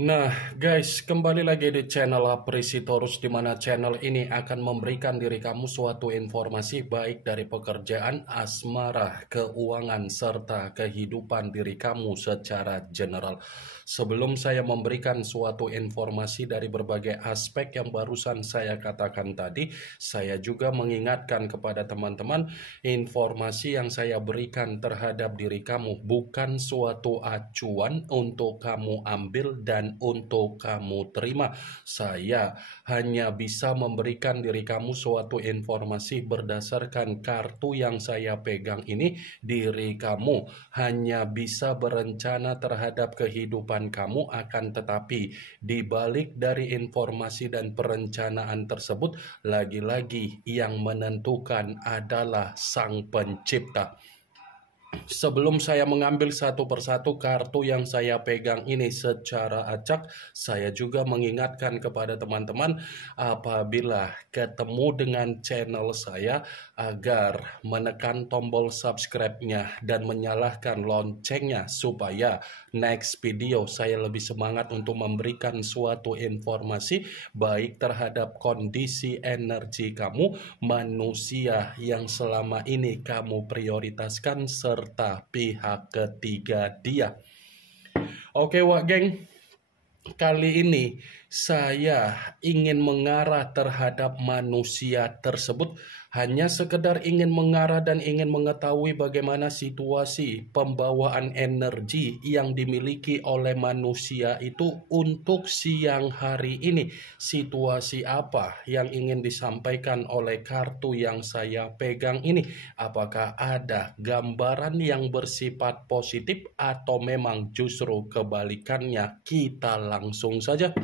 Nah, guys, kembali lagi di channel Apresitorus, di mana channel ini akan memberikan diri kamu suatu informasi baik dari pekerjaan, asmara, keuangan, serta kehidupan diri kamu secara general. Sebelum saya memberikan suatu informasi dari berbagai aspek yang barusan saya katakan tadi, saya juga mengingatkan kepada teman-teman, informasi yang saya berikan terhadap diri kamu bukan suatu acuan untuk kamu ambil dan untuk kamu terima. Saya hanya bisa memberikan diri kamu suatu informasi berdasarkan kartu yang saya pegang ini. Diri kamu hanya bisa berencana terhadap kehidupan kamu, akan tetapi di balik dari informasi dan perencanaan tersebut, lagi-lagi yang menentukan adalah Sang Pencipta. Sebelum saya mengambil satu persatu kartu yang saya pegang ini secara acak, saya juga mengingatkan kepada teman-teman apabila ketemu dengan channel saya agar menekan tombol subscribe-nya dan menyalakan loncengnya supaya next video saya lebih semangat untuk memberikan suatu informasi baik terhadap kondisi energi kamu, manusia yang selama ini kamu prioritaskan, serta pihak ketiga dia. Oke wak geng, kali ini saya ingin mengarah terhadap manusia tersebut, hanya sekedar ingin mengarah dan ingin mengetahui bagaimana situasi pembawaan energi yang dimiliki oleh manusia itu untuk siang hari ini. Situasi apa yang ingin disampaikan oleh kartu yang saya pegang ini? Apakah ada gambaran yang bersifat positif atau memang justru kebalikannya? Kita langsung saja.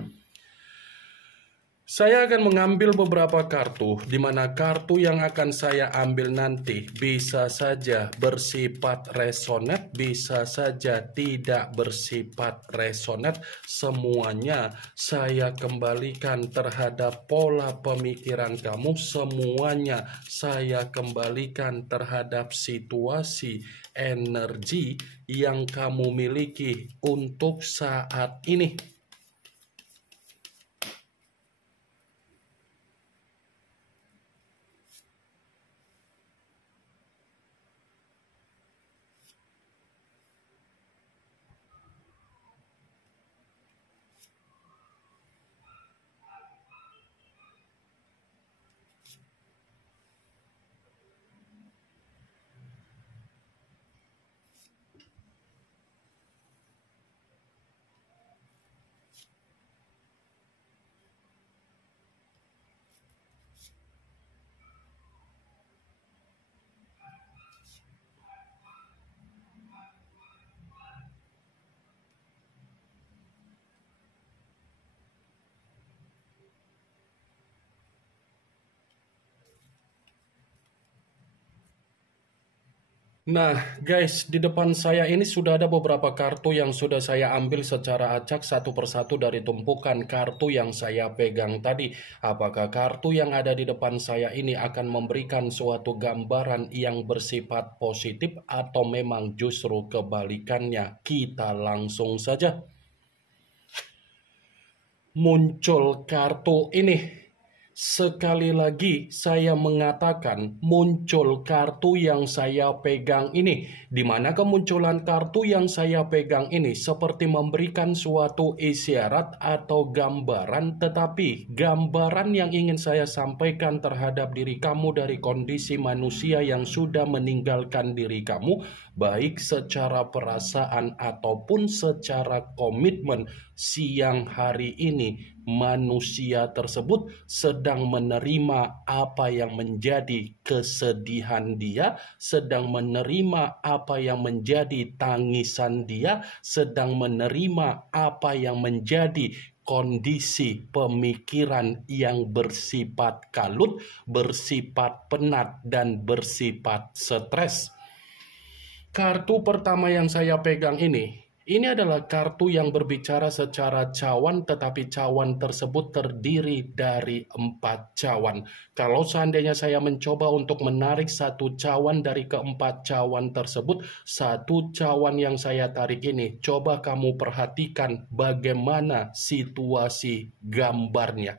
Saya akan mengambil beberapa kartu, di mana kartu yang akan saya ambil nanti bisa saja bersifat resonate, bisa saja tidak bersifat resonate. Semuanya saya kembalikan terhadap pola pemikiran kamu, semuanya saya kembalikan terhadap situasi energi yang kamu miliki untuk saat ini. Nah guys, di depan saya ini sudah ada beberapa kartu yang sudah saya ambil secara acak satu persatu dari tumpukan kartu yang saya pegang tadi. Apakah kartu yang ada di depan saya ini akan memberikan suatu gambaran yang bersifat positif atau memang justru kebalikannya? Kita langsung saja. Muncul kartu ini. Sekali lagi saya mengatakan muncul kartu yang saya pegang ini, di mana kemunculan kartu yang saya pegang ini seperti memberikan suatu isyarat atau gambaran, tetapi gambaran yang ingin saya sampaikan terhadap diri kamu dari kondisi manusia yang sudah meninggalkan diri kamu, baik secara perasaan ataupun secara komitmen. Siang hari ini manusia tersebut sedang menerima apa yang menjadi kesedihan dia, sedang menerima apa yang menjadi tangisan dia, sedang menerima apa yang menjadi kondisi pemikiran yang bersifat kalut, bersifat penat, dan bersifat stres. Kartu pertama yang saya pegang ini Ini adalah kartu yang berbicara secara cawan, tetapi cawan tersebut terdiri dari 4 cawan. Kalau seandainya saya mencoba untuk menarik satu cawan dari keempat cawan tersebut, satu cawan yang saya tarik ini, coba kamu perhatikan bagaimana situasi gambarnya.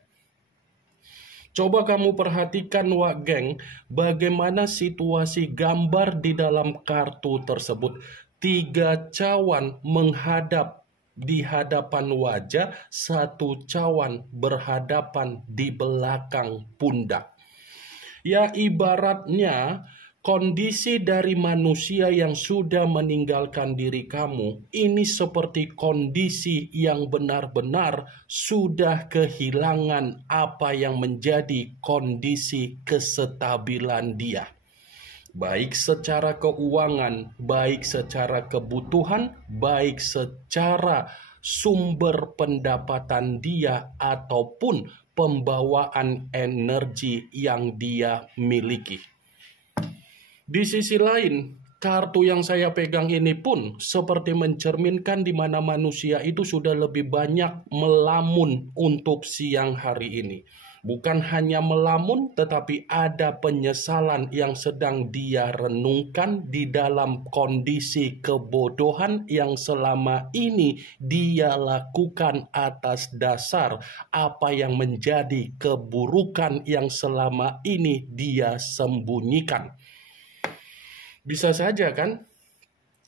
Coba kamu perhatikan, Wak Geng, bagaimana situasi gambar di dalam kartu tersebut. 3 cawan menghadap di hadapan wajah, 1 cawan berhadapan di belakang pundak. Ya, ibaratnya kondisi dari manusia yang sudah meninggalkan diri kamu, ini seperti kondisi yang benar-benar sudah kehilangan apa yang menjadi kondisi kestabilan dia. Baik secara keuangan, baik secara kebutuhan, baik secara sumber pendapatan dia, ataupun pembawaan energi yang dia miliki. Di sisi lain, kartu yang saya pegang ini pun seperti mencerminkan di mana manusia itu sudah lebih banyak melamun untuk siang hari ini. Bukan hanya melamun, tetapi ada penyesalan yang sedang dia renungkan di dalam kondisi kebodohan yang selama ini dia lakukan atas dasar apa yang menjadi keburukan yang selama ini dia sembunyikan. Bisa saja kan,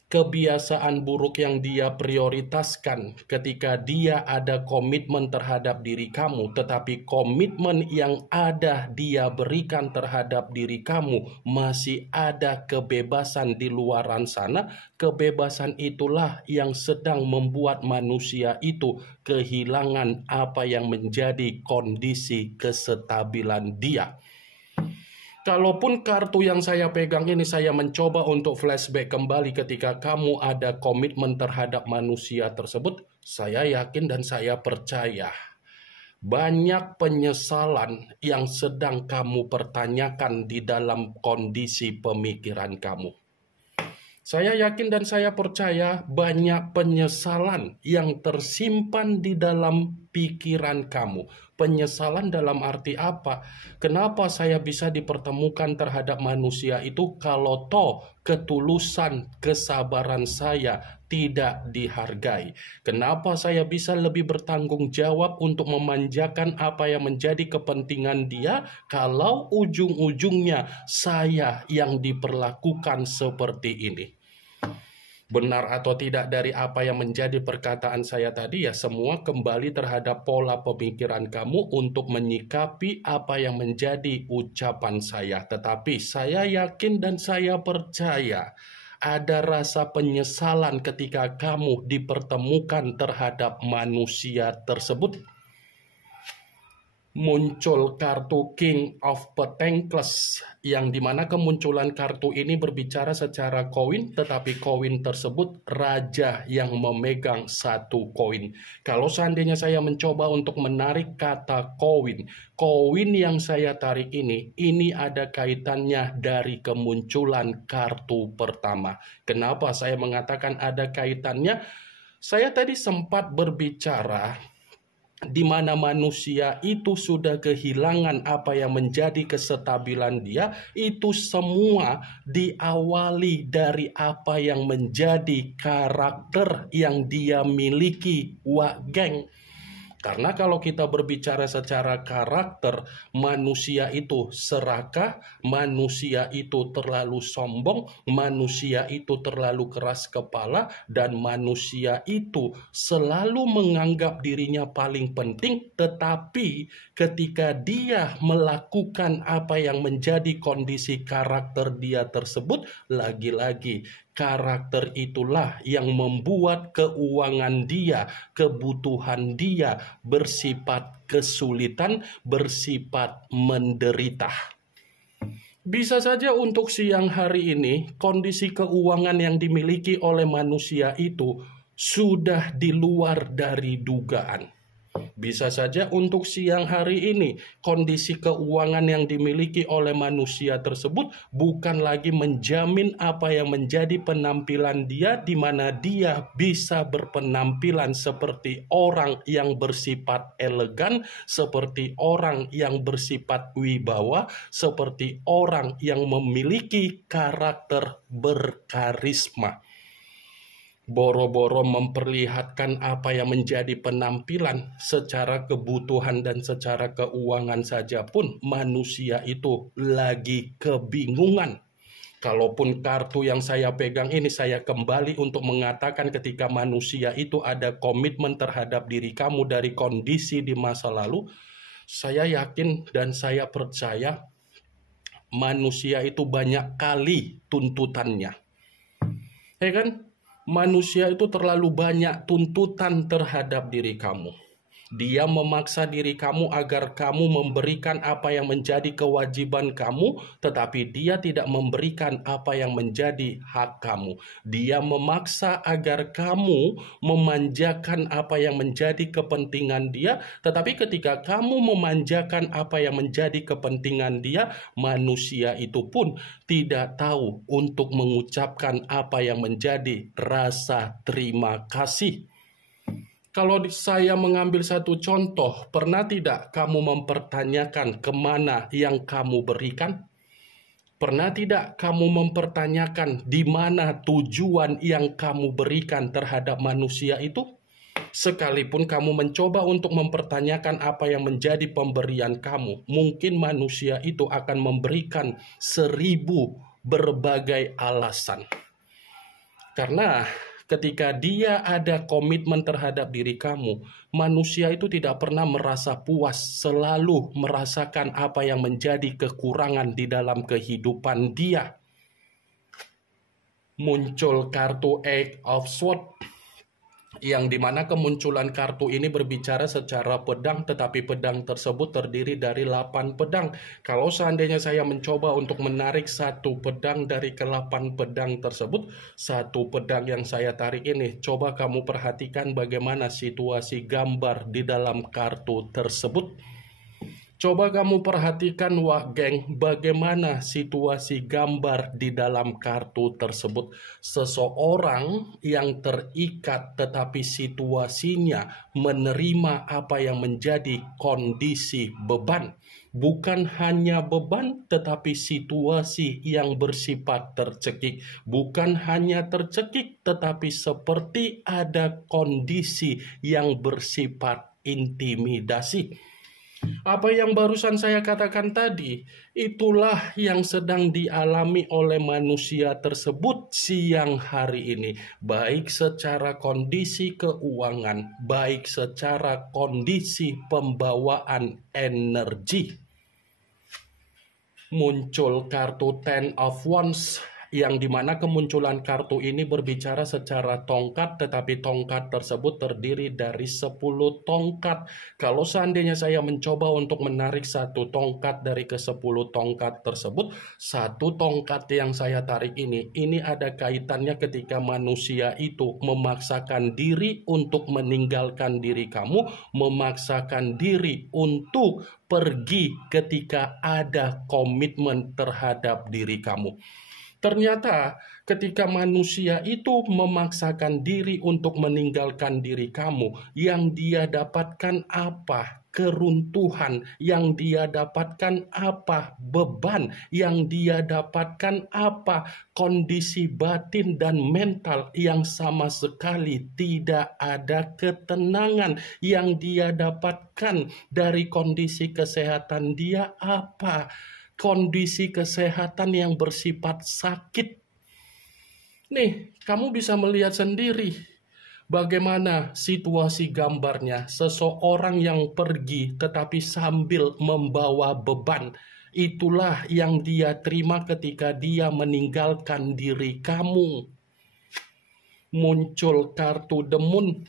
kebiasaan buruk yang dia prioritaskan ketika dia ada komitmen terhadap diri kamu, tetapi komitmen yang ada dia berikan terhadap diri kamu masih ada kebebasan di luaran sana. Kebebasan itulah yang sedang membuat manusia itu kehilangan apa yang menjadi kondisi kestabilan dia. Kalaupun kartu yang saya pegang ini saya mencoba untuk flashback kembali ketika kamu ada komitmen terhadap manusia tersebut, saya yakin dan saya percaya banyak penyesalan yang sedang kamu pertanyakan di dalam kondisi pemikiran kamu. Saya yakin dan saya percaya banyak penyesalan yang tersimpan di dalam pikiran kamu. Penyesalan dalam arti apa? Kenapa saya bisa dipertemukan terhadap manusia itu kalau toh ketulusan kesabaran saya tidak dihargai? Kenapa saya bisa lebih bertanggung jawab untuk memanjakan apa yang menjadi kepentingan dia kalau ujung-ujungnya saya yang diperlakukan seperti ini? Benar atau tidak dari apa yang menjadi perkataan saya tadi, ya semua kembali terhadap pola pemikiran kamu untuk menyikapi apa yang menjadi ucapan saya. Tetapi saya yakin dan saya percaya ada rasa penyesalan ketika kamu dipertemukan terhadap manusia tersebut. Muncul kartu King of Pentacles, yang dimana kemunculan kartu ini berbicara secara koin, tetapi koin tersebut raja yang memegang satu koin. Kalau seandainya saya mencoba untuk menarik kata koin yang saya tarik ini ada kaitannya dari kemunculan kartu pertama. Kenapa saya mengatakan ada kaitannya? Saya tadi sempat berbicara di mana manusia itu sudah kehilangan apa yang menjadi kestabilan dia, itu semua diawali dari apa yang menjadi karakter yang dia miliki, Wak Geng. Karena kalau kita berbicara secara karakter, manusia itu serakah, manusia itu terlalu sombong, manusia itu terlalu keras kepala, dan manusia itu selalu menganggap dirinya paling penting. Tetapi ketika dia melakukan apa yang menjadi kondisi karakter dia tersebut, lagi-lagi karakter itulah yang membuat keuangan dia, kebutuhan dia bersifat kesulitan, bersifat menderita. Bisa saja untuk siang hari ini, kondisi keuangan yang dimiliki oleh manusia itu sudah di luar dari dugaan. Bisa saja untuk siang hari ini, kondisi keuangan yang dimiliki oleh manusia tersebut bukan lagi menjamin apa yang menjadi penampilan dia, di mana dia bisa berpenampilan seperti orang yang bersifat elegan, seperti orang yang bersifat wibawa, seperti orang yang memiliki karakter berkarisma. Boro-boro memperlihatkan apa yang menjadi penampilan secara kebutuhan dan secara keuangan saja pun manusia itu lagi kebingungan. Kalaupun kartu yang saya pegang ini, saya kembali untuk mengatakan ketika manusia itu ada komitmen terhadap diri kamu dari kondisi di masa lalu, saya yakin dan saya percaya manusia itu banyak kali tuntutannya. Ya kan? Manusia itu terlalu banyak tuntutan terhadap diri kamu. Dia memaksa diri kamu agar kamu memberikan apa yang menjadi kewajiban kamu, tetapi dia tidak memberikan apa yang menjadi hak kamu. Dia memaksa agar kamu memanjakan apa yang menjadi kepentingan dia, tetapi ketika kamu memanjakan apa yang menjadi kepentingan dia, manusia itu pun tidak tahu untuk mengucapkan apa yang menjadi rasa terima kasih. Kalau saya mengambil satu contoh, pernah tidak kamu mempertanyakan kemana yang kamu berikan? Pernah tidak kamu mempertanyakan di mana tujuan yang kamu berikan terhadap manusia itu? Sekalipun kamu mencoba untuk mempertanyakan apa yang menjadi pemberian kamu, mungkin manusia itu akan memberikan 1000 berbagai alasan. Karena ketika dia ada komitmen terhadap diri kamu, manusia itu tidak pernah merasa puas, selalu merasakan apa yang menjadi kekurangan di dalam kehidupan dia. Muncul kartu Eight of Swords, yang dimana kemunculan kartu ini berbicara secara pedang, tetapi pedang tersebut terdiri dari 8 pedang. Kalau seandainya saya mencoba untuk menarik satu pedang dari ke-8 pedang tersebut, satu pedang yang saya tarik ini, coba kamu perhatikan bagaimana situasi gambar di dalam kartu tersebut. Coba kamu perhatikan, wah geng, bagaimana situasi gambar di dalam kartu tersebut. Seseorang yang terikat tetapi situasinya menerima apa yang menjadi kondisi beban. Bukan hanya beban, tetapi situasi yang bersifat tercekik. Bukan hanya tercekik, tetapi seperti ada kondisi yang bersifat intimidasi. Apa yang barusan saya katakan tadi, itulah yang sedang dialami oleh manusia tersebut siang hari ini. Baik secara kondisi keuangan, baik secara kondisi pembawaan energi. Muncul kartu Ten of Wands, yang dimana kemunculan kartu ini berbicara secara tongkat, tetapi tongkat tersebut terdiri dari 10 tongkat. Kalau seandainya saya mencoba untuk menarik satu tongkat dari ke-10 tongkat tersebut, satu tongkat yang saya tarik ini ada kaitannya ketika manusia itu memaksakan diri untuk meninggalkan diri kamu, memaksakan diri untuk pergi ketika ada komitmen terhadap diri kamu. Ternyata ketika manusia itu memaksakan diri untuk meninggalkan diri kamu, yang dia dapatkan apa? Keruntuhan. Yang dia dapatkan apa? Beban. Yang dia dapatkan apa? Kondisi batin dan mental yang sama sekali tidak ada ketenangan. Yang dia dapatkan dari kondisi kesehatan dia apa? Kondisi kesehatan yang bersifat sakit. Nih, kamu bisa melihat sendiri bagaimana situasi gambarnya. Seseorang yang pergi tetapi sambil membawa beban. Itulah yang dia terima ketika dia meninggalkan diri kamu. Muncul kartu The Moon,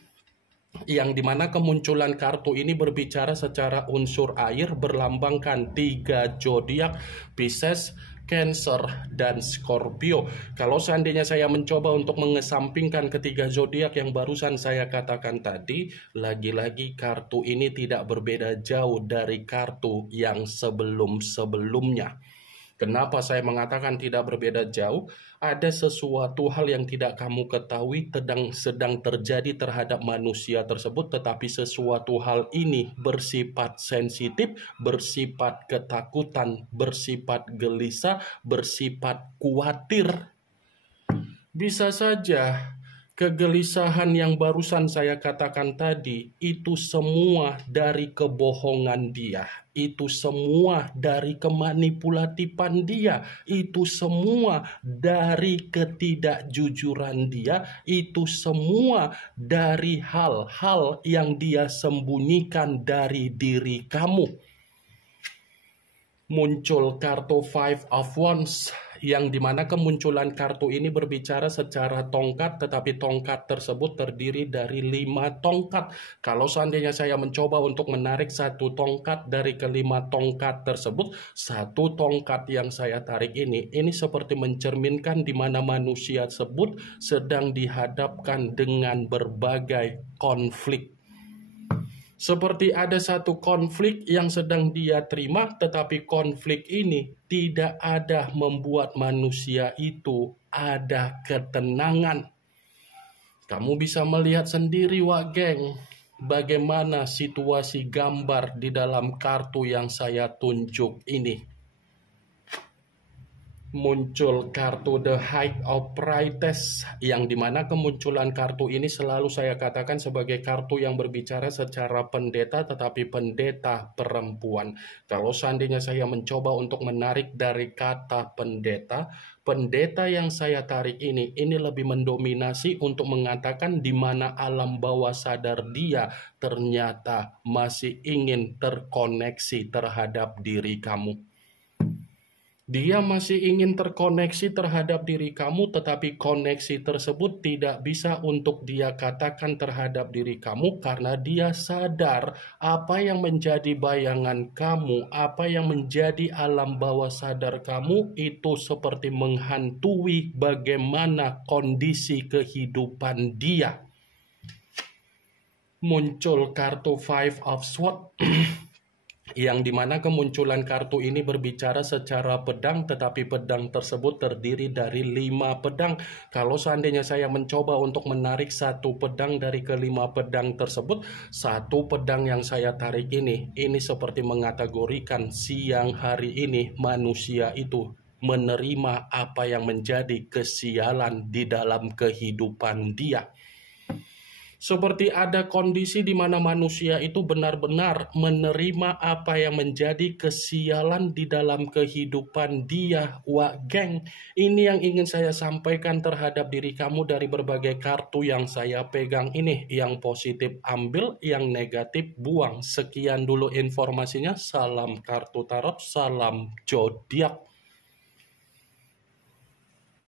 yang dimana kemunculan kartu ini berbicara secara unsur air, berlambangkan 3 zodiak: Pisces, Cancer, dan Scorpio. Kalau seandainya saya mencoba untuk mengesampingkan ketiga zodiak yang barusan saya katakan tadi, lagi-lagi kartu ini tidak berbeda jauh dari kartu yang sebelum-sebelumnya. Kenapa saya mengatakan tidak berbeda jauh? Ada sesuatu hal yang tidak kamu ketahui sedang terjadi terhadap manusia tersebut, tetapi sesuatu hal ini bersifat sensitif, bersifat ketakutan, bersifat gelisah, bersifat khawatir. Bisa saja kegelisahan yang barusan saya katakan tadi, itu semua dari kebohongan dia. Itu semua dari kemanipulatifan dia. Itu semua dari ketidakjujuran dia. Itu semua dari hal-hal yang dia sembunyikan dari diri kamu. Muncul kartu Five of Wands, yang dimana kemunculan kartu ini berbicara secara tongkat, tetapi tongkat tersebut terdiri dari 5 tongkat. Kalau seandainya saya mencoba untuk menarik satu tongkat dari kelima tongkat tersebut, satu tongkat yang saya tarik ini seperti mencerminkan di mana manusia tersebut sedang dihadapkan dengan berbagai konflik. Seperti ada satu konflik yang sedang dia terima, tetapi konflik ini tidak ada membuat manusia itu ada ketenangan. Kamu bisa melihat sendiri, Wak Geng, bagaimana situasi gambar di dalam kartu yang saya tunjuk ini. Muncul kartu The High of Priestess, yang dimana kemunculan kartu ini selalu saya katakan sebagai kartu yang berbicara secara pendeta, tetapi pendeta perempuan. Kalau seandainya saya mencoba untuk menarik dari kata pendeta, pendeta yang saya tarik ini lebih mendominasi untuk mengatakan di mana alam bawah sadar dia ternyata masih ingin terkoneksi terhadap diri kamu. Dia masih ingin terkoneksi terhadap diri kamu, tetapi koneksi tersebut tidak bisa untuk dia katakan terhadap diri kamu karena dia sadar apa yang menjadi bayangan kamu, apa yang menjadi alam bawah sadar kamu itu seperti menghantui bagaimana kondisi kehidupan dia. Muncul kartu Five of Swords. Yang dimana kemunculan kartu ini berbicara secara pedang, tetapi pedang tersebut terdiri dari 5 pedang. Kalau seandainya saya mencoba untuk menarik satu pedang dari kelima pedang tersebut, satu pedang yang saya tarik ini seperti mengategorikan siang hari ini manusia itu menerima apa yang menjadi kesialan di dalam kehidupan dia. Seperti ada kondisi di mana manusia itu benar-benar menerima apa yang menjadi kesialan di dalam kehidupan dia. Wak Geng, ini yang ingin saya sampaikan terhadap diri kamu dari berbagai kartu yang saya pegang ini. Yang positif ambil, yang negatif buang. Sekian dulu informasinya. Salam kartu tarot, salam zodiak.